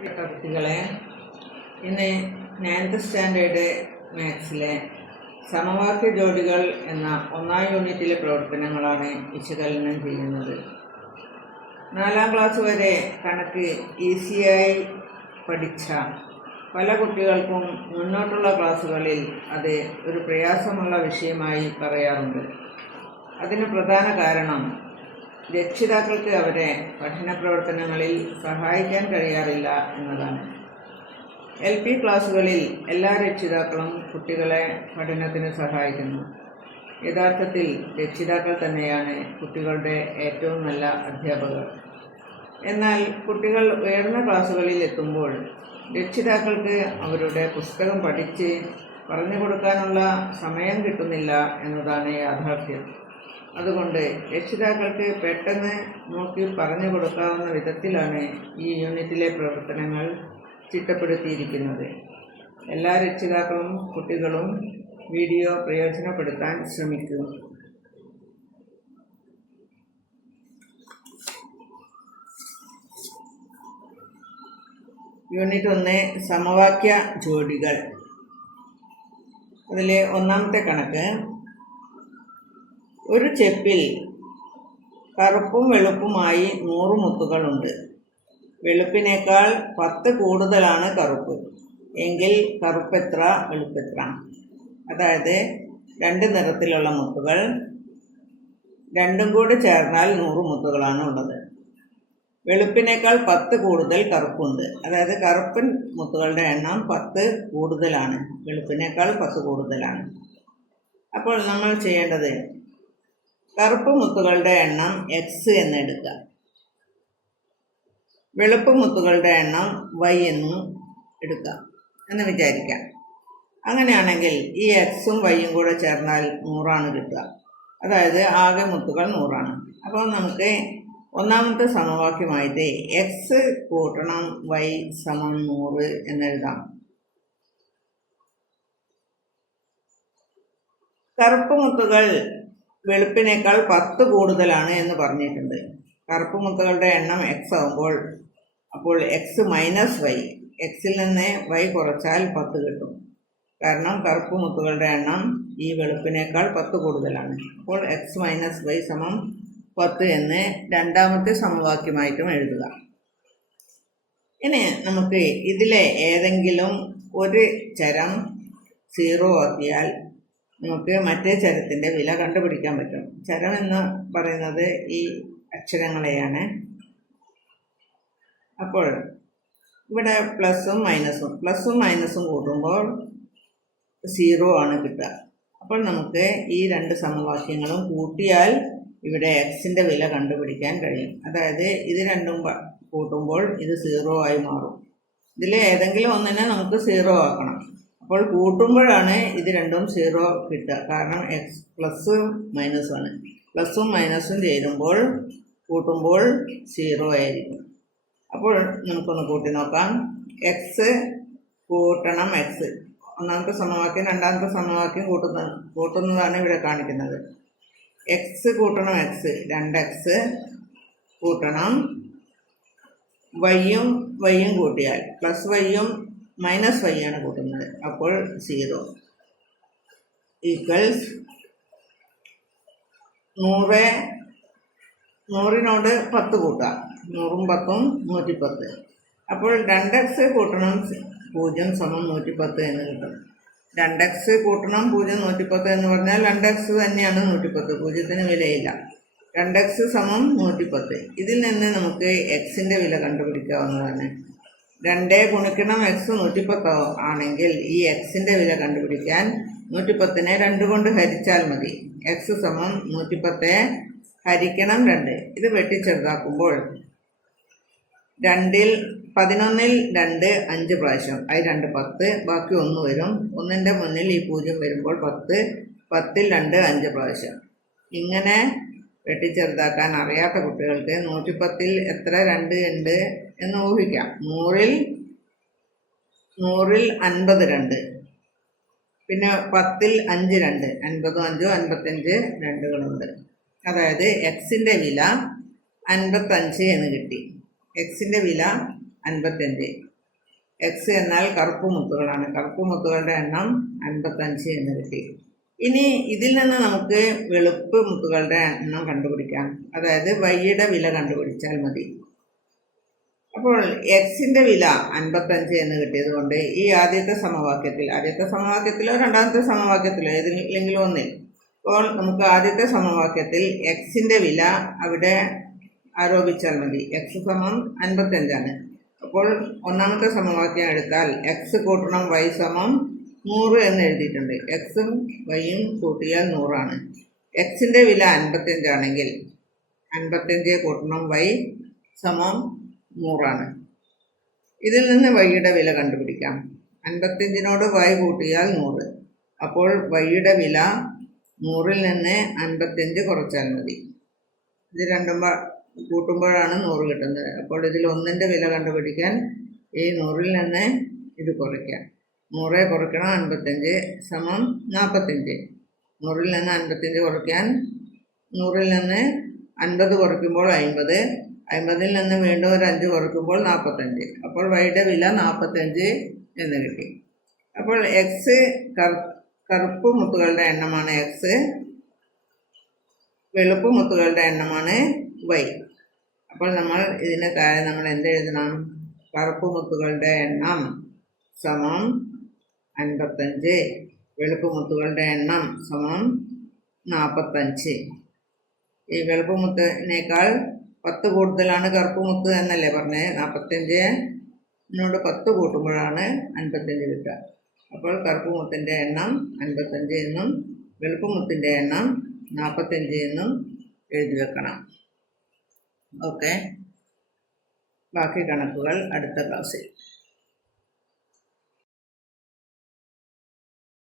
കുട്ടികളെ, ഇന്ന് 9th standard മാത്സിലെ സമവാക്യ ജോഡികൾ എന്ന 1ാം യൂണിറ്റിലെ പ്രവർത്തനങ്ങളാണ് വിശകലനം ചെയ്യുന്നത്. 4ാം ക്ലാസ് വരെ കണക്ക് ഈസിയായി പഠിച്ച പല കുട്ടികൾക്കും മുന്നോട്ടുള്ള ക്ലാസ്സുകളിൽ അത് ഒരു പ്രയാസമുള്ള വിഷയമായി പറയാറുണ്ട്. അതിന് പ്രധാന കാരണം രക്ഷിതാക്കൾക്ക് അവരെ പഠന പ്രവർത്തനങ്ങളിൽ സഹായിക്കാൻ കഴിയാറില്ല എന്നതാണ്. LP ക്ലാസ്സുകളിൽ എല്ലാ രക്ഷിതാക്കളും കുട്ടികളെ പഠനത്തിന് സഹായിക്കുന്നു. യഥാർത്ഥത്തിൽ രക്ഷിതാക്കൾ തന്നെയാണ് കുട്ടികളുടെ ഏറ്റവും നല്ല അധ്യാപകർ. എന്നാൽ കുട്ടികൾ ഉയർന്ന ക്ലാസ്സുകളിൽ എത്തുമ്പോൾ രക്ഷിതാക്കൾക്ക് അവരുടെ പുസ്തകം പഠിച്ച് പറഞ്ഞു കൊടുക്കാനുള്ള സമയം കിട്ടുന്നില്ല എന്നതാണ് യാഥാർത്ഥ്യം. അതുകൊണ്ട് രക്ഷിതാക്കൾക്ക് പെട്ടെന്ന് നോക്കി പറഞ്ഞു കൊടുക്കാവുന്ന വിധത്തിലാണ് ഈ യൂണിറ്റിലെ പ്രവർത്തനങ്ങൾ ചിട്ടപ്പെടുത്തിയിരിക്കുന്നത്. എല്ലാ രക്ഷിതാക്കളും കുട്ടികളും വീഡിയോ പ്രയോജനപ്പെടുത്താൻ ശ്രമിക്കുക. യൂണിറ്റ് 1 സമവാക്യ ജോഡികൾ. അതിൽ ഒന്നാമത്തെ കണക്ക്, ഒരു ചെപ്പിൽ കറുപ്പും വെളുപ്പുമായി 100 മുത്തുകളുണ്ട്. വെളുപ്പിനേക്കാൾ 10 കൂടുതലാണ് കറുപ്പ്. എങ്കിൽ കറുപ്പെത്ര വെളുപ്പെത്ര? അതായത് 2 നിറത്തിലുള്ള മുത്തുകൾ രണ്ടും കൂടി ചേർന്നാൽ 100 മുത്തുകളാണ് ഉള്ളത്. വെളുപ്പിനേക്കാൾ 10 കൂടുതൽ കറുപ്പുണ്ട്. അതായത് കറുപ്പൻ മുത്തുകളുടെ എണ്ണം 10 കൂടുതലാണ്, വെളുപ്പിനേക്കാൾ 10 കൂടുതലാണ്. അപ്പോൾ നമ്മൾ ചെയ്യേണ്ടത് കറുപ്പ് മുത്തുകളുടെ എണ്ണം x എന്നെടുക്കുക, വെളുപ്പ് മുത്തുകളുടെ എണ്ണം y എന്നും എടുക്കുക എന്ന് വിചാരിക്കാം. അങ്ങനെയാണെങ്കിൽ ഈ എക്സും വൈയും കൂടെ ചേർന്നാൽ 100 കിട്ടുക. അതായത് ആകെ മുത്തുകൾ 100. അപ്പോൾ നമുക്ക് ഒന്നാമത്തെ സമവാക്യമായിട്ട് x കൂട്ടണം y സമം 100 എന്നെഴുതാം. കറുപ്പ് മുത്തുകൾ വെളുപ്പിനേക്കാൾ 10 കൂടുതലാണ് എന്ന് പറഞ്ഞിട്ടുണ്ട്. കറുപ്പ് മുത്തുകളുടെ എണ്ണം x ആകുമ്പോൾ അപ്പോൾ x മൈനസ് y, എക്സിൽ നിന്ന് y കുറച്ചാൽ 10 കിട്ടും. കാരണം കറുപ്പ് മുത്തുകളുടെ എണ്ണം ഈ വെളുപ്പിനേക്കാൾ 10 കൂടുതലാണ്. അപ്പോൾ x മൈനസ് y സമം 10 എന്ന് രണ്ടാമത്തെ സമവാക്യമായിട്ടും എഴുതുക. ഇനി നമുക്ക് ഇതിലെ ഏതെങ്കിലും ഒരു ചരം 0 ആക്കിയാൽ നമുക്ക് മറ്റേ ചരത്തിൻ്റെ വില കണ്ടുപിടിക്കാൻ പറ്റും. ചരം എന്ന് പറയുന്നത് ഈ അക്ഷരങ്ങളെയാണ്. അപ്പോൾ ഇവിടെ പ്ലസും മൈനസും കൂട്ടുമ്പോൾ 0 ആണ് കിട്ടുക. അപ്പോൾ നമുക്ക് ഈ 2 സമവാക്യങ്ങളും കൂട്ടിയാൽ ഇവിടെ എക്സിൻ്റെ വില കണ്ടുപിടിക്കാൻ കഴിയും. അതായത് ഇത് രണ്ടും കൂട്ടുമ്പോൾ ഇത് 0 ആയി മാറും. ഇതിൽ ഏതെങ്കിലും ഒന്നിനെ നമുക്ക് 0 ആക്കണം. അപ്പോൾ കൂട്ടുമ്പോഴാണ് ഇത് രണ്ടും 0 കിട്ടുക. കാരണം എക്സ് പ്ലസും മൈനസുമാണ്. പ്ലസും മൈനസും ചേരുമ്പോൾ കൂട്ടുമ്പോൾ 0 ആയിരിക്കും. അപ്പോൾ നമുക്കൊന്ന് കൂട്ടി നോക്കാം. എക്സ് കൂട്ടണം എക്സ്, ഒന്നാമത്തെ സമവാക്യം രണ്ടാമത്തെ സമവാക്യം കൂട്ടുന്നതാണ് ഇവിടെ കാണിക്കുന്നത്. എക്സ് കൂട്ടണം എക്സ് 2x കൂട്ടണം വൈയും കൂട്ടിയാൽ പ്ലസ് വൈയും മൈനസ് y ആണ് കൂട്ടുന്നത്. അപ്പോൾ 0 ഈക്വൽസ് 100നോട് 10 കൂട്ടാം. 100ഉം 10ഉം 110. അപ്പോൾ 2x കൂട്ടണം 0 സമം 110 എന്ന് കിട്ടും. 2x കൂട്ടണം 0 110 എന്ന് പറഞ്ഞാൽ 2x തന്നെയാണ് 110, 0ന് വിലയില്ല. 2x സമം 110. ഇതിൽ നിന്ന് നമുക്ക് എക്സിൻ്റെ വില കണ്ടുപിടിക്കാവുന്നതാണ്. 2 ഗുണിക്കണം x 110 ആണെങ്കിൽ ഈ എക്സിൻ്റെ വില കണ്ടുപിടിക്കാൻ 110നെ 2 കൊണ്ട് ഹരിച്ചാൽ മതി. x സമം 110 ഹരിക്കണം 2. ഇത് വെട്ടിച്ചെറുതാക്കുമ്പോൾ 11ൽ 2 5 പ്രാവശ്യം, അത് 2 10, ബാക്കി 1 വരും. 1ൻ്റെ മുന്നിൽ ഈ 0 വരുമ്പോൾ 10, 10ൽ 2 5 പ്രാവശ്യം. ഇങ്ങനെ വെട്ടിച്ചെറുതാക്കാൻ അറിയാത്ത കുട്ടികൾക്ക് 110ൽ എത്ര 2 ഉണ്ട് എന്ന് ഊഹിക്കാം. 100ൽ 50 2, പിന്നെ 10ൽ 5 2, 50 5 55 2കളുണ്ട്. അതായത് എക്സിൻ്റെ വില 55 എന്ന് കിട്ടി. എക്സിൻ്റെ വില 55. എക്സ് എന്നാൽ കറുപ്പ് മുത്തുകളാണ്. കറുപ്പ് മുത്തുകളുടെ എണ്ണം 55 എന്ന് കിട്ടി. ഇനി ഇതിൽ നിന്ന് നമുക്ക് വെളുപ്പ് മുത്തുകളുടെ എണ്ണം കണ്ടുപിടിക്കാം. അതായത് വൈയുടെ വില കണ്ടുപിടിച്ചാൽ മതി. അപ്പോൾ എക്സിൻ്റെ വില 55 എന്ന് കിട്ടിയത് കൊണ്ട് ഈ ആദ്യത്തെ സമവാക്യത്തിലോ രണ്ടാമത്തെ സമവാക്യത്തിലോ ഏതെങ്കിലും ഒന്നിൽ, അപ്പോൾ നമുക്ക് ആദ്യത്തെ സമവാക്യത്തിൽ എക്സിൻ്റെ വില അവിടെ ആരോപിച്ചാൽ മതി. എക്സ് സമം 55 ആണ്. അപ്പോൾ ഒന്നാമത്തെ സമവാക്യം എടുത്താൽ എക്സ് കൂട്ടണം വൈ സമം 100 എന്ന് എഴുതിയിട്ടുണ്ട്. എക്സും വൈയും കൂട്ടിയാൽ 100 ആണ്. എക്സിൻ്റെ വില 55 ആണെങ്കിൽ 55 കൂട്ടണം വൈ സമം 100 ആണ്. ഇതിൽ നിന്ന് വൈയുടെ വില കണ്ടുപിടിക്കാം. 55നോട് വൈ കൂട്ടിയാൽ 100. അപ്പോൾ വൈയുടെ വില 100ൽ നിന്ന് 55 കുറച്ചാൽ മതി. ഇത് രണ്ടും കൂട്ടുമ്പോഴാണ് 100 കിട്ടുന്നത്. അപ്പോൾ ഇതിൽ ഒന്നിൻ്റെ വില കണ്ടുപിടിക്കാൻ ഈ 100ൽ നിന്ന് ഇത് കുറയ്ക്കാം. 100 കുറയ്ക്കണം 55 സമം 45. 100ൽ നിന്ന് 55 കുറയ്ക്കാൻ 100ൽ നിന്ന് 50 കുറയ്ക്കുമ്പോൾ 50. 50ൽ നിന്ന് വീണ്ടും ഒരു 5 കുറയ്ക്കുമ്പോൾ 45. അപ്പോൾ വൈയുടെ വില 45 എന്ന് കിട്ടി. അപ്പോൾ എക്സ് കറുപ്പ് മുത്തുകളുടെ എണ്ണമാണ് എക്സ്, വെളുപ്പ് മുത്തുകളുടെ എണ്ണമാണ് വൈ. അപ്പോൾ നമ്മൾ ഇതിന് താഴെ നമ്മൾ എന്ത് എഴുതണം? കറുപ്പ് മുത്തുകളുടെ എണ്ണം സമം 55, വെളുപ്പ് മുത്തുകളുടെ എണ്ണം സമം 45. ഈ വെളുപ്പ് മുത്തിനേക്കാൾ 10 കൂടുതലാണ് കറുപ്പ് മുത്ത് എന്നല്ലേ പറഞ്ഞത്? 45നോട് 10 കൂട്ടുമ്പോഴാണ് 55 കിട്ടുക. അപ്പോൾ കറുപ്പ് മുത്തിൻ്റെ എണ്ണം 55 എന്നും വെളുപ്പ് മുത്തിൻ്റെ എണ്ണം 45 എന്നും എഴുതി വെക്കണം. ഓക്കെ, ബാക്കി കണക്കുകൾ അടുത്ത ക്ലാസ്സിൽ.